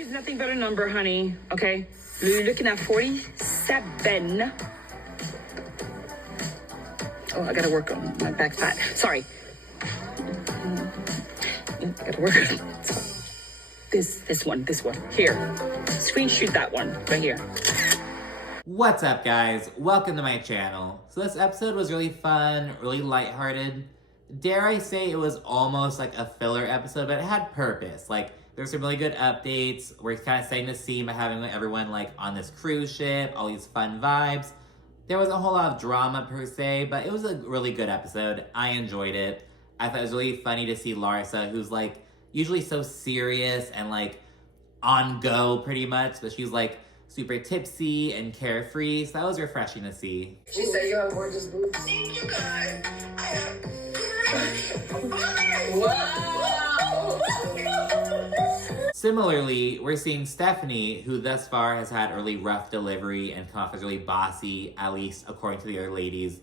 is nothing but a number, honey. Okay? You're looking at 47. Oh, I gotta work on my back fat. Sorry. I gotta work on this one. Here. Screenshot that one right here. What's up, guys? Welcome to my channel. So this episode was really fun, really lighthearted. Dare I say it was almost like a filler episode, but it had purpose. Like, there's some really good updates. We're kind of setting the scene by having everyone like on this cruise ship, all these fun vibes. There wasn't a whole lot of drama per se, but it was a really good episode. I enjoyed it. I thought it was really funny to see Larsa, who's like usually so serious and like on go pretty much, but she's like super tipsy and carefree, so that was refreshing to see. She said you have gorgeous boobs. Thank you, guys. Wow. Similarly, we're seeing Stephanie, who thus far has had a really rough delivery and come off as really bossy, at least according to the other ladies.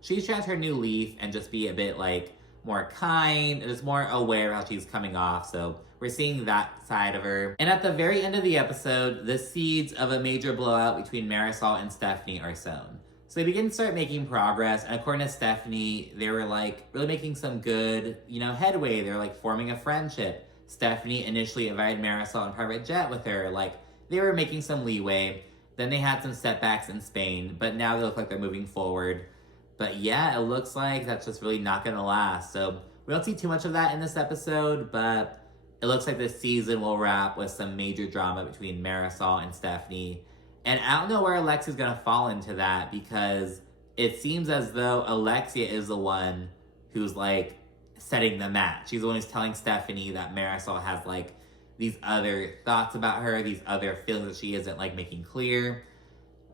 She's trying to turn a new leaf and just be a bit like more kind and just more aware of how she's coming off, so we're seeing that side of her. And at the very end of the episode, the seeds of a major blowout between Marisol and Stephanie are sown. So they begin to start making progress, and according to Stephanie, they were like really making some good, headway. They're like forming a friendship. Stephanie initially invited Marisol on a private jet with her, like they were making some leeway. Then they had some setbacks in Spain, but now they look like they're moving forward. But yeah, it looks like that's just really not gonna last. So we don't see too much of that in this episode, but it looks like this season will wrap with some major drama between Marisol and Stephanie. And I don't know where Alexia's gonna fall into that, because it seems as though Alexia is the one who's like setting the match. She's the one who's telling Stephanie that Marisol has like these other thoughts about her, these other feelings that she isn't like making clear.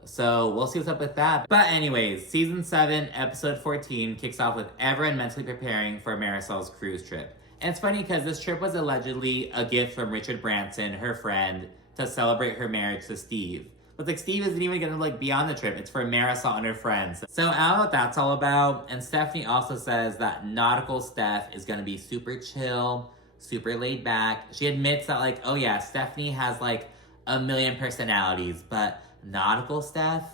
So we'll see what's up with that. But anyways, season 7, episode 14 kicks off with everyone mentally preparing for Marisol's cruise trip. And it's funny because this trip was allegedly a gift from Richard Branson, her friend, to celebrate her marriage to Steve. But like Steve isn't even gonna like be on the trip. It's for Marisol and her friends. So I don't know what that's all about. And Stephanie also says that nautical Steph is gonna be super chill, super laid back. She admits that like, oh yeah, Stephanie has like a million personalities, but nautical Steph,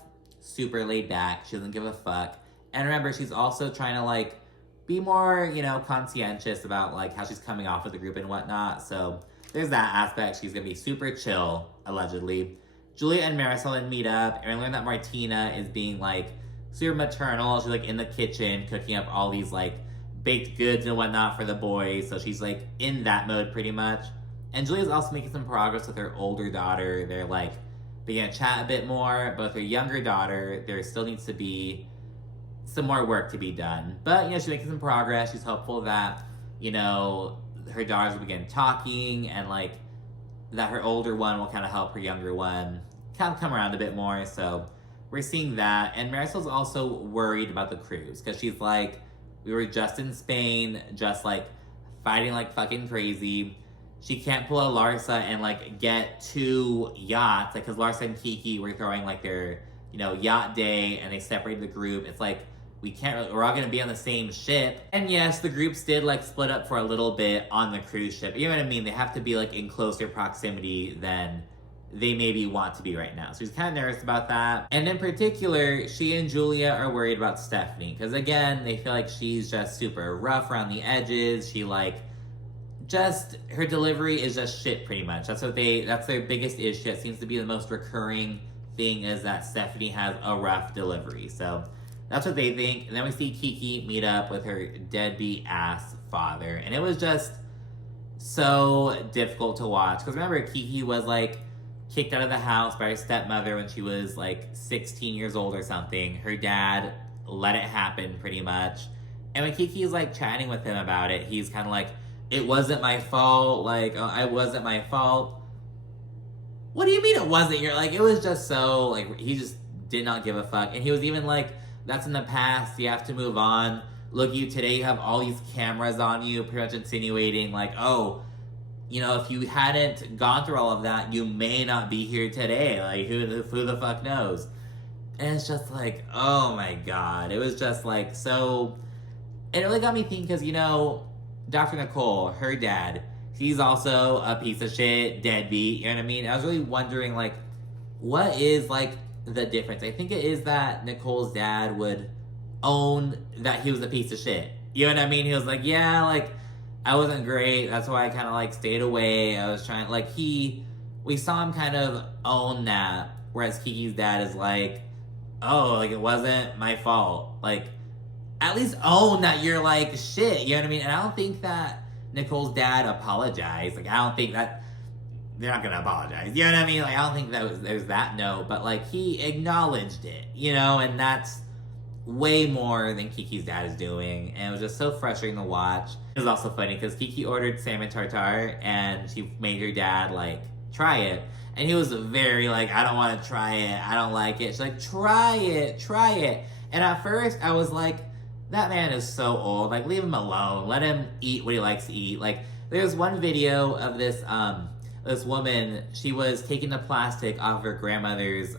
super laid back. She doesn't give a fuck. And remember, she's also trying to like be more, conscientious about like how she's coming off with the group and whatnot. So there's that aspect. She's gonna be super chill, allegedly. Julia and Marisol then meet up, and we learn that Martina is being like super maternal. She's like in the kitchen cooking up all these like baked goods and whatnot for the boys. So she's like in that mode pretty much. And Julia's also making some progress with her older daughter. They're like beginning to chat a bit more, but with her younger daughter, there still needs to be some more work to be done. But, she's making some progress. She's hopeful that, her daughters will begin talking, and like that her older one will kind of help her younger one kind of come around a bit more. So we're seeing that. And Marisol's also worried about the cruise, because she's like, we were just in Spain, just like fighting like fucking crazy. She can't pull a Larsa and like get 2 yachts, like, because Larsa and Kiki were throwing like their, yacht day, and they separated the group. It's like, we're all gonna be on the same ship. And yes, the groups did like split up for a little bit on the cruise ship. You know what I mean? They have to be like in closer proximity than they maybe want to be right now. So she's kind of nervous about that. And in particular, she and Julia are worried about Stephanie, because again, they feel like she's just super rough around the edges. She like, just her delivery is just shit pretty much. That's their biggest issue. It seems to be the most recurring thing, is that Stephanie has a rough delivery. So that's what they think. And then we see Kiki meet up with her deadbeat ass father. And it was just so difficult to watch. Because remember, Kiki was like kicked out of the house by her stepmother when she was like 16 years old or something. Her dad let it happen pretty much. And when Kiki's like chatting with him about it, he's kind of like, it wasn't my fault. Like, I wasn't my fault. What do you mean it wasn't your, like, it was just so, like, he just did not give a fuck. And he was even like, that's in the past, you have to move on. Look, you today, you have all these cameras on you, pretty much insinuating like, oh, if you hadn't gone through all of that, you may not be here today. Like, who the fuck knows? And it's just like, oh my God. It was just like, so, it really got me thinking, because, Dr. Nicole, her dad, he's also a piece of shit, deadbeat, you know what I mean? I was really wondering, like, what is, like, the difference? I think it is that Nicole's dad would own that he was a piece of shit. You know what I mean? He was like, yeah, like, I wasn't great. That's why I kind of, like, stayed away. I was trying, like, we saw him kind of own that. Whereas Kiki's dad is like, oh, like, it wasn't my fault. Like, at least own that you're, like, shit. You know what I mean? And I don't think that Nicole's dad apologized. Like, I don't think that they're not gonna apologize. You know what I mean? Like, I don't think there's that note. But, like, he acknowledged it, you know? And that's way more than Kiki's dad is doing, and it was just so frustrating to watch. It was also funny because Kiki ordered salmon tartare and she made her dad like try it, and he was very like, I don't want to try it, I don't like it. She's like, try it. And at first I was like, that man is so old, like, leave him alone, let him eat what he likes to eat. Like, there's one video of this woman, she was taking the plastic off her grandmother's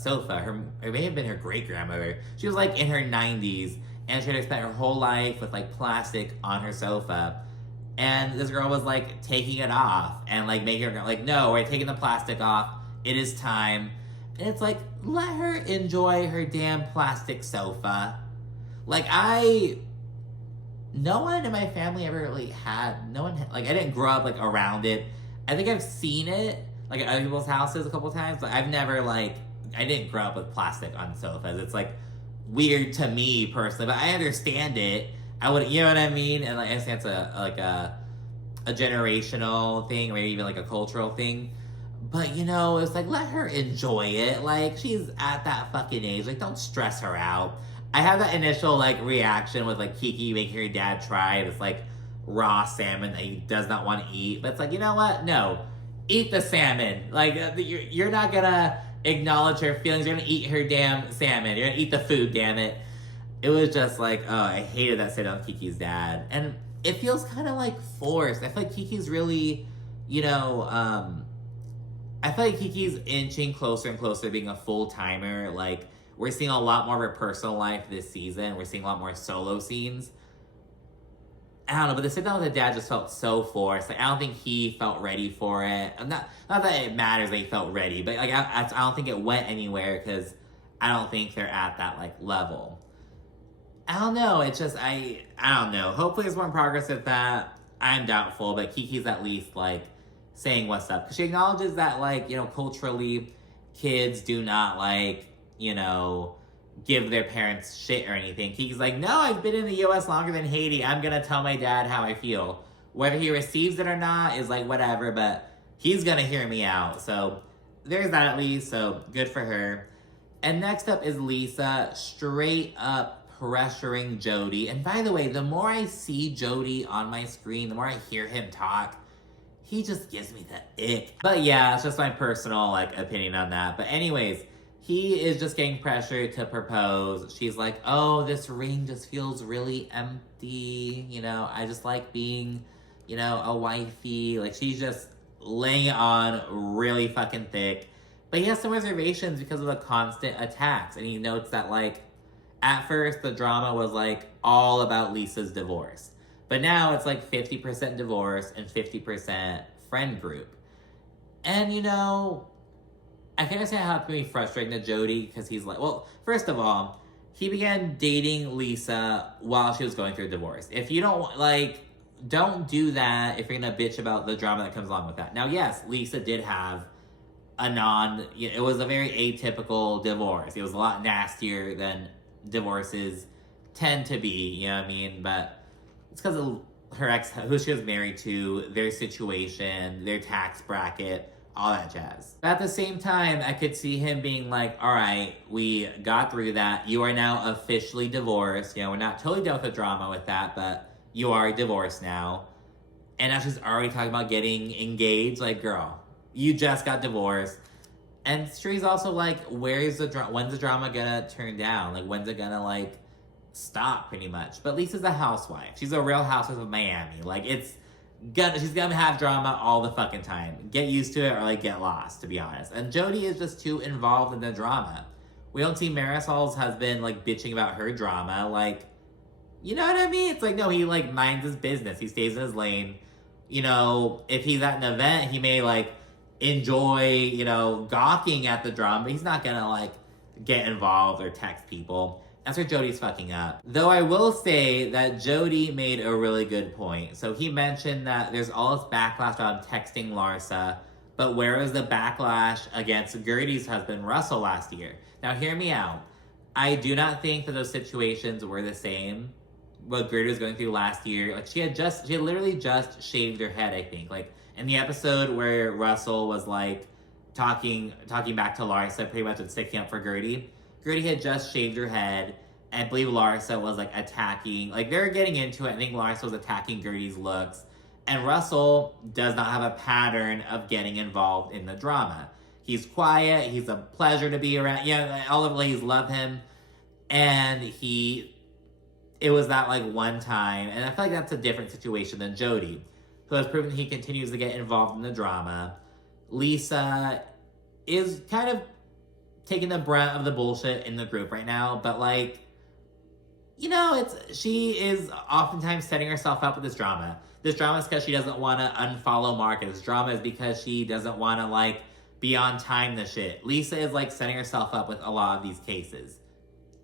sofa. It may have been her great-grandmother. She was like in her 90s, and she had spent her whole life with like plastic on her sofa. And this girl was like taking it off and like making her like, no, we're taking the plastic off. It is time. And it's like, let her enjoy her damn plastic sofa. Like, no one in my family ever really had, like, I didn't grow up like around it. I think I've seen it, like, at other people's houses a couple times, but I've never, like, I didn't grow up with plastic on sofas. It's, like, weird to me, personally, but I understand it. I would, you know what I mean? And, like, I understand it's a generational thing, or maybe even, like, a cultural thing. But, you know, it's, like, let her enjoy it. Like, she's at that fucking age. Like, don't stress her out. I have that initial, like, reaction with, like, Kiki making her dad try this, like, raw salmon that he does not want to eat. But it's like, you know what? No. Eat the salmon. Like, you're not gonna acknowledge her feelings. You're gonna eat her damn salmon. You're gonna eat the food, damn it. It was just like, oh, I hated that sit on Kiki's dad. And it feels kind of, like, forced. I feel like Kiki's really, you know, I feel like Kiki's inching closer and closer to being a full-timer. Like, we're seeing a lot more of her personal life this season. We're seeing a lot more solo scenes. I don't know, but the sit down with the dad just felt so forced. Like, I don't think he felt ready for it. Not that it matters that he felt ready, but like, I don't think it went anywhere because I don't think they're at that like level. I don't know. It's just I don't know. Hopefully, there's more progress with that. I'm doubtful, but Kiki's at least like saying what's up because she acknowledges that, like, you know, culturally, kids do not like, you know, give their parents shit or anything. Kiki's like, no, I've been in the US longer than Haiti. I'm gonna tell my dad how I feel. Whether he receives it or not is like whatever, but he's gonna hear me out. So there's that at least, so good for her. And next up is Lisa, straight up pressuring Jody. And by the way, the more I see Jody on my screen, the more I hear him talk, he just gives me the ick. But yeah, it's just my personal like opinion on that. But anyways, he is just getting pressured to propose. She's like, oh, this ring just feels really empty. You know, I just like being, you know, a wifey. Like, she's just laying it on really fucking thick. But he has some reservations because of the constant attacks. And he notes that, like, at first the drama was, like, all about Lisa's divorce. But now it's, like, 50% divorce and 50% friend group. And, you know, I can understand how it can be frustrating to Jody because he's like, well, first of all, he began dating Lisa while she was going through a divorce. If you don't, like, don't do that if you're going to bitch about the drama that comes along with that. Now, yes, Lisa did have it was a very atypical divorce. It was a lot nastier than divorces tend to be, you know what I mean? But it's because of her ex, who she was married to, their situation, their tax bracket, all that jazz. But at the same time, I could see him being like, all right, we got through that. You are now officially divorced. You know, we're not totally done with the drama with that, but you are divorced now. And now she's already talking about getting engaged. Like, girl, you just got divorced. And she's also like, when's the drama gonna turn down? Like, when's it gonna, like, stop, pretty much? But Lisa's a housewife. She's a real housewife of Miami. Like, she's gonna have drama all the fucking time. Get used to it or, like, get lost, to be honest. And Jody is just too involved in the drama. We don't see Marisol's husband, like, bitching about her drama. Like, you know what I mean? It's like, no, he, like, minds his business. He stays in his lane. you know, if he's at an event, he may like enjoy, you know, gawking at the drama, but he's not gonna like get involved or text people. That's where Jody's fucking up. Though I will say that Jody made a really good point. So he mentioned that there's all this backlash on texting Larsa, but where was the backlash against Gertie's husband, Russell, last year? Now, hear me out. I do not think that those situations were the same. What Gertie was going through last year, like she had literally just shaved her head, I think. Like in the episode where Russell was like talking back to Larsa, pretty much and sticking up for Gertie. Gertie had just shaved her head, and I believe Larsa was like attacking, like they were getting into it. I think Larsa was attacking Gertie's looks, and Russell does not have a pattern of getting involved in the drama. He's quiet, he's a pleasure to be around. Yeah, all of the ladies love him, and it was that like one time, and I feel like that's a different situation than Jody, who has proven he continues to get involved in the drama. Lisa is kind of taking the brunt of the bullshit in the group right now, but like, you know, she is oftentimes setting herself up with this drama. This drama is because she doesn't want to unfollow Mark. This drama is because she doesn't want to like be on time to shit. Lisa is like setting herself up with a lot of these cases.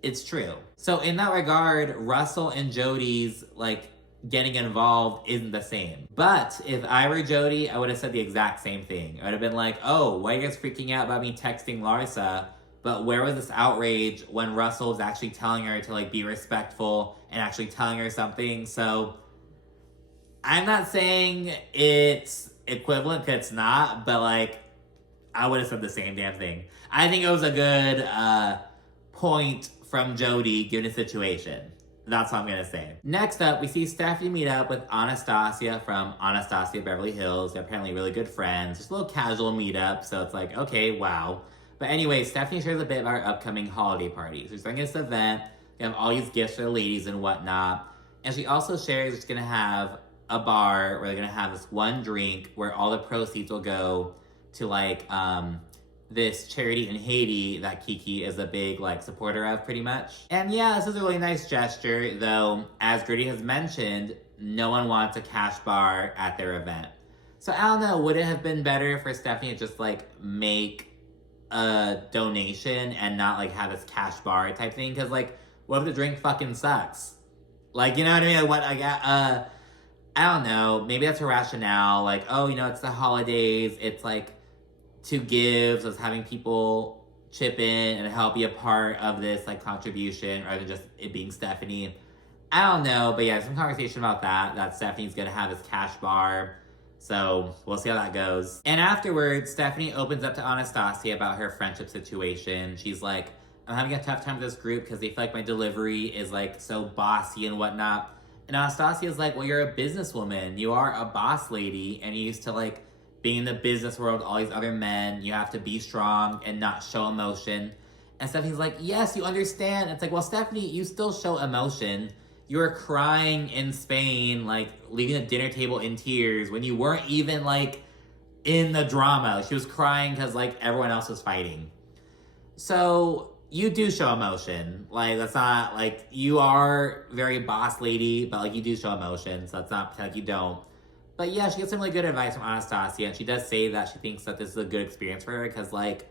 It's true. So in that regard, Russell and Jody's like getting involved isn't the same. But if I were Jody, I would have said the exact same thing. I would have been like, oh, why are you guys freaking out about me texting Larsa? But where was this outrage when Russell was actually telling her to like be respectful and actually telling her something? So I'm not saying it's equivalent, because it's not, but like I would have said the same damn thing. I think it was a good point from Jody given the situation. That's what I'm gonna say. Next up, we see Stephanie meet up with Anastasia from Anastasia Beverly Hills. They're apparently really good friends. Just a little casual meetup, so it's like, okay, wow. But anyway, Stephanie shares a bit about her upcoming holiday party. So she's throwing this event. They have all these gifts for the ladies and whatnot. And she also shares she's gonna have a bar where they're gonna have this one drink where all the proceeds will go to like this charity in Haiti that Kiki is a big like supporter of, pretty much. And yeah, this is a really nice gesture, though as Gertie has mentioned, no one wants a cash bar at their event. So I don't know, would it have been better for Stephanie to just like make a donation and not like have this cash bar type thing? Because like, what if the drink fucking sucks? Like, you know what I mean? Like, I don't know, maybe that's her rationale. Like, oh, you know, it's the holidays, it's like to give, so it's having people chip in and help be a part of this like contribution rather than just it being Stephanie. I don't know, but yeah, some conversation about that Stephanie's gonna have this cash bar. So we'll see how that goes. And afterwards, Stephanie opens up to Anastasia about her friendship situation. She's like, I'm having a tough time with this group because they feel like my delivery is like so bossy and whatnot. And Anastasia's like, well, you're a businesswoman. You are a boss lady, and you used to like being in the business world, all these other men. You have to be strong and not show emotion. And Stephanie's like, yes, you understand. It's like, well, Stephanie, you still show emotion. You were crying in Spain, like leaving the dinner table in tears when you weren't even like in the drama. She was crying because like everyone else was fighting. So you do show emotion. Like, that's not like, you are very boss lady, but like you do show emotion. So it's not like you don't. But yeah, she gets some really good advice from Anastasia, and she does say that she thinks that this is a good experience for her because like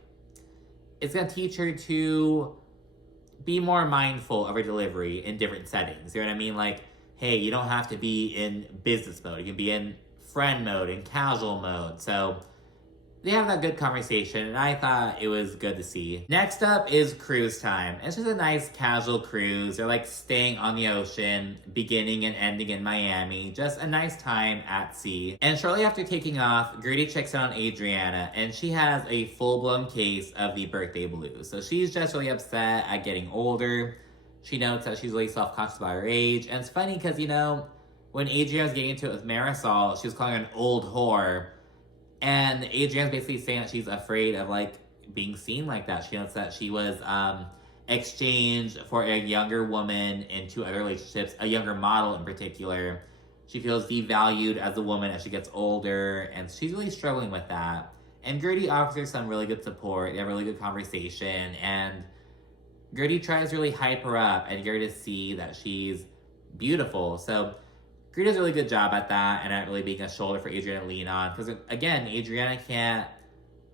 it's gonna teach her to be more mindful of her delivery in different settings. You know what I mean? Like, hey, you don't have to be in business mode. You can be in friend mode, in casual mode. So they have that good conversation, and I thought it was good to see. Next up is cruise time. It's just a nice casual cruise. They're like staying on the ocean, beginning and ending in Miami. Just a nice time at sea. And shortly after taking off, Gertie checks in on Adriana, and she has a full-blown case of the birthday blues. So she's just really upset at getting older. She notes that she's really self-conscious about her age. And it's funny because, you know, when Adriana was getting into it with Marisol, she was calling her an old whore. And Adriana's basically saying that she's afraid of like being seen like that. She notes that she was exchanged for a younger woman in 2 other relationships, a younger model in particular. She feels devalued as a woman as she gets older, and she's really struggling with that. And Gertie offers her some really good support. They have a really good conversation, and Gertie tries to really hype her up and get her to see that she's beautiful. So Greer does a really good job at that and at really being a shoulder for Adriana to lean on. Because, again, Adriana can't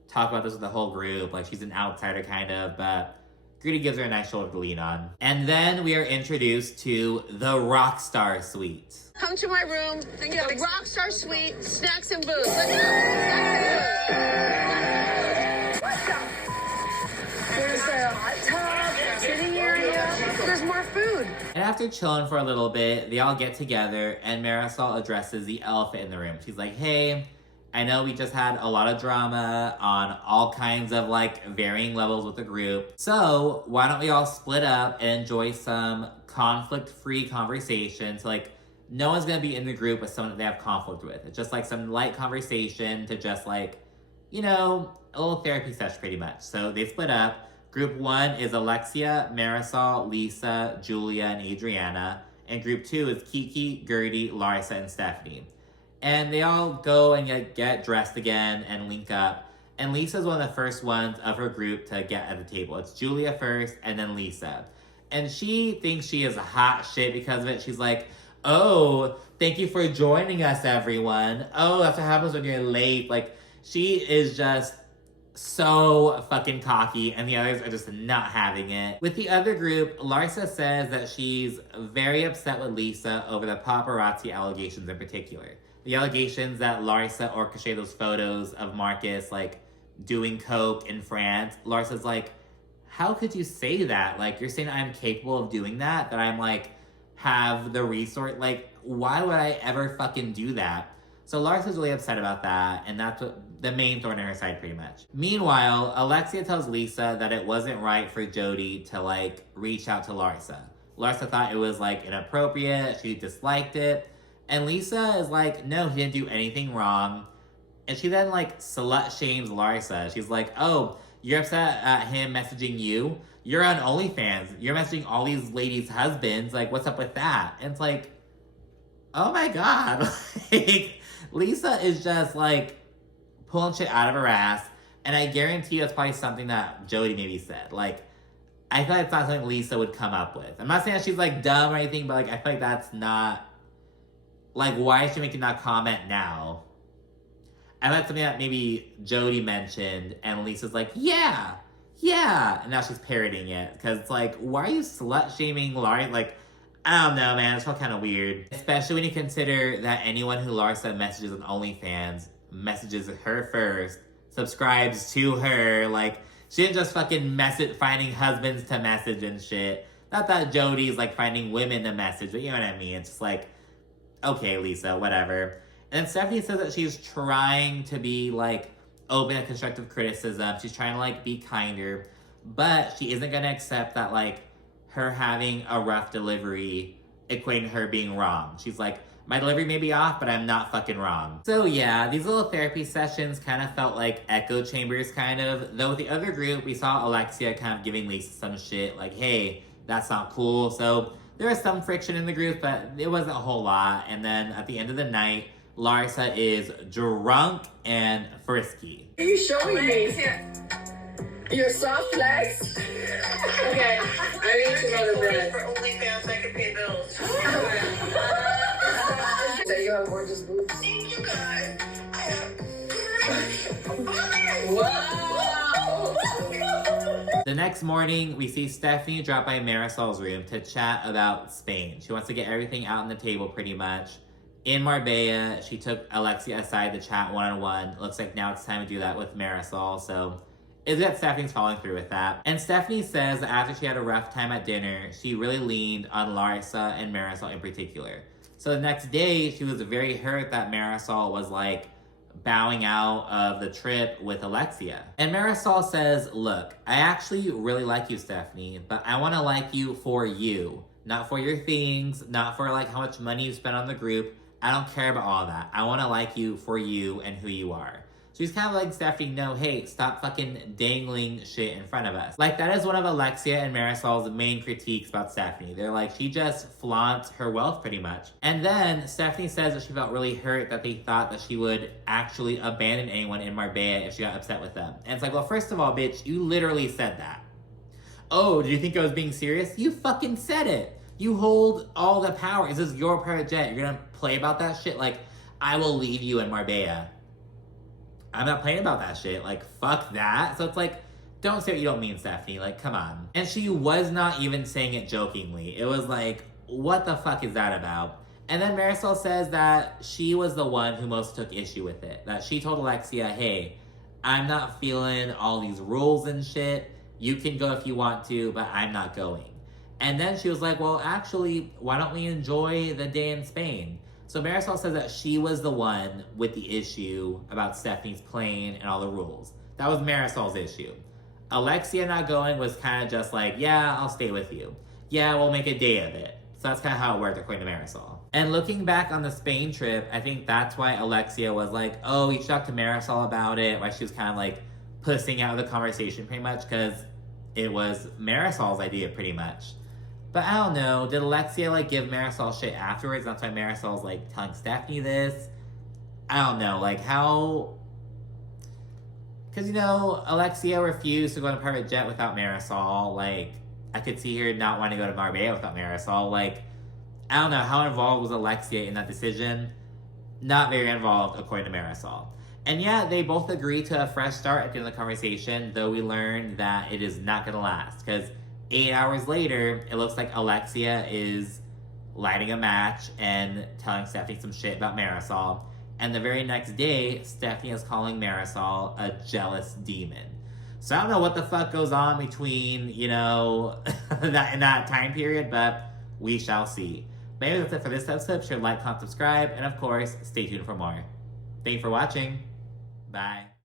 talk about this with the whole group. Like, she's an outsider kind of, but Greer gives her a nice shoulder to lean on. And then we are introduced to the Rockstar Suite. Come to my room. The Rockstar Suite, snacks and booze. Let's go. Snacks and booze. Let's go. There's a hot tub, sitting area. There's more food. And after chilling for a little bit, they all get together and Marisol addresses the elephant in the room. She's like, hey, I know we just had a lot of drama on all kinds of like varying levels with the group. So why don't we all split up and enjoy some conflict-free conversations? Like, no one's gonna be in the group with someone that they have conflict with. It's just like some light conversation to just like, you know, a little therapy session pretty much. So they split up. Group 1 is Alexia, Marisol, Lisa, Julia, and Adriana. And group 2 is Kiki, Gertie, Larsa, and Stephanie. And they all go and get dressed again and link up. And Lisa's one of the first ones of her group to get at the table. It's Julia first and then Lisa. And she thinks she is hot shit because of it. She's like, oh, thank you for joining us, everyone. Oh, that's what happens when you're late. Like, she is just so fucking cocky, and the others are just not having it. With the other group, Larsa says that she's very upset with Lisa over the paparazzi allegations in particular. The allegations that Larsa orchestrated those photos of Marcus, like, doing coke in France. Larsa's like, how could you say that? Like, you're saying I'm capable of doing that? That I'm, like, have the resource? Like, why would I ever fucking do that? So Larsa's really upset about that, and that's what the main thorn in her side, pretty much. Meanwhile, Alexia tells Lisa that it wasn't right for Jody to, like, reach out to Larsa. Larsa thought it was, like, inappropriate, she disliked it, and Lisa is like, no, he didn't do anything wrong. And she then, like, slut-shames Larsa. She's like, oh, you're upset at him messaging you? You're on OnlyFans. You're messaging all these ladies' husbands. Like, what's up with that? And it's like, oh my God. Like, Lisa is just, like, pulling shit out of her ass. And I guarantee you it's probably something that Jody maybe said. Like, I feel like it's not something Lisa would come up with. I'm not saying that she's, like, dumb or anything, but, like, I feel like that's not... Like, why is she making that comment now? I thought something that maybe Jody mentioned, and Lisa's like, yeah, and now she's parroting it. Because it's like, why are you slut-shaming Larsa? Like, I don't know, man. It's all kind of weird. Especially when you consider that anyone who Larsa messages on OnlyFans messages her first, subscribes to her. Like, she didn't just fucking finding husbands to message and shit. Not that Jody's, like, finding women to message, but you know what I mean? It's just like, okay, Lisa, whatever. And then Stephanie says that she's trying to be, like, open to constructive criticism. She's trying to, like, be kinder. But she isn't going to accept that, like, her having a rough delivery equating to her being wrong. She's like, my delivery may be off, but I'm not fucking wrong. So yeah, these little therapy sessions kind of felt like echo chambers, kind of. Though with the other group, we saw Alexia kind of giving Lisa some shit, like, hey, that's not cool. So there was some friction in the group, but it wasn't a whole lot. And then at the end of the night, Larsa is drunk and frisky. What are you showing me? Your soft legs? Okay, I need to know the bread. For OnlyFans, I can pay bills. So you have gorgeous boobs. Thank you, guys. Wow! The next morning, we see Stephanie drop by Marisol's room to chat about Spain. She wants to get everything out on the table, pretty much. In Marbella, she took Alexia aside to chat one-on-one. Looks like now it's time to do that with Marisol, so is that Stephanie's following through with that. And Stephanie says that after she had a rough time at dinner, she really leaned on Larsa and Marisol in particular. So the next day, she was very hurt that Marisol was, like, bowing out of the trip with Alexia. And Marisol says, look, I actually really like you, Stephanie, but I want to like you for you. Not for your things, not for, like, how much money you spend on the group. I don't care about all that. I want to like you for you and who you are. She's kind of like Stephanie, no, hey, stop fucking dangling shit in front of us. Like, that is one of Alexia and Marisol's main critiques about Stephanie. They're like, she just flaunts her wealth pretty much. And then Stephanie says that she felt really hurt that they thought that she would actually abandon anyone in Marbella if she got upset with them. And it's like, well, first of all, bitch, you literally said that. Oh, did you think I was being serious? You fucking said it. You hold all the power. This is your private jet. You're gonna play about that shit. Like, I will leave you in Marbella. I'm not playing about that shit. Like, fuck that. So it's like, don't say what you don't mean, Stephanie. Like, come on. And she was not even saying it jokingly. It was like, what the fuck is that about? And then Marisol says that she was the one who most took issue with it. That she told Alexia, hey, I'm not feeling all these rules and shit. You can go if you want to, but I'm not going. And then she was like, well, actually, why don't we enjoy the day in Spain? So Marisol says that she was the one with the issue about Stephanie's plane and all the rules. That was Marisol's issue. Alexia not going was kind of just like, yeah, I'll stay with you. Yeah, we'll make a day of it. So that's kind of how it worked according to Marisol. And looking back on the Spain trip, I think that's why Alexia was like, oh, you should talk to Marisol about it. Why she was kind of like pussing out of the conversation pretty much because it was Marisol's idea pretty much. But I don't know, did Alexia like give Marisol shit afterwards? That's why Marisol's like telling Stephanie this. I don't know, like how... Because, you know, Alexia refused to go on a private jet without Marisol. Like, I could see her not wanting to go to Marbella without Marisol. Like, I don't know, how involved was Alexia in that decision? Not very involved, according to Marisol. And yeah, they both agreed to a fresh start at the end of the conversation, though we learned that it is not going to last. Because 8 hours later, it looks like Alexia is lighting a match and telling Stephanie some shit about Marisol. And the very next day, Stephanie is calling Marisol a jealous demon. So I don't know what the fuck goes on between, you know, in that time period, but we shall see. But anyway, that's it for this episode. Be sure to like, comment, subscribe, and of course, stay tuned for more. Thank you for watching. Bye.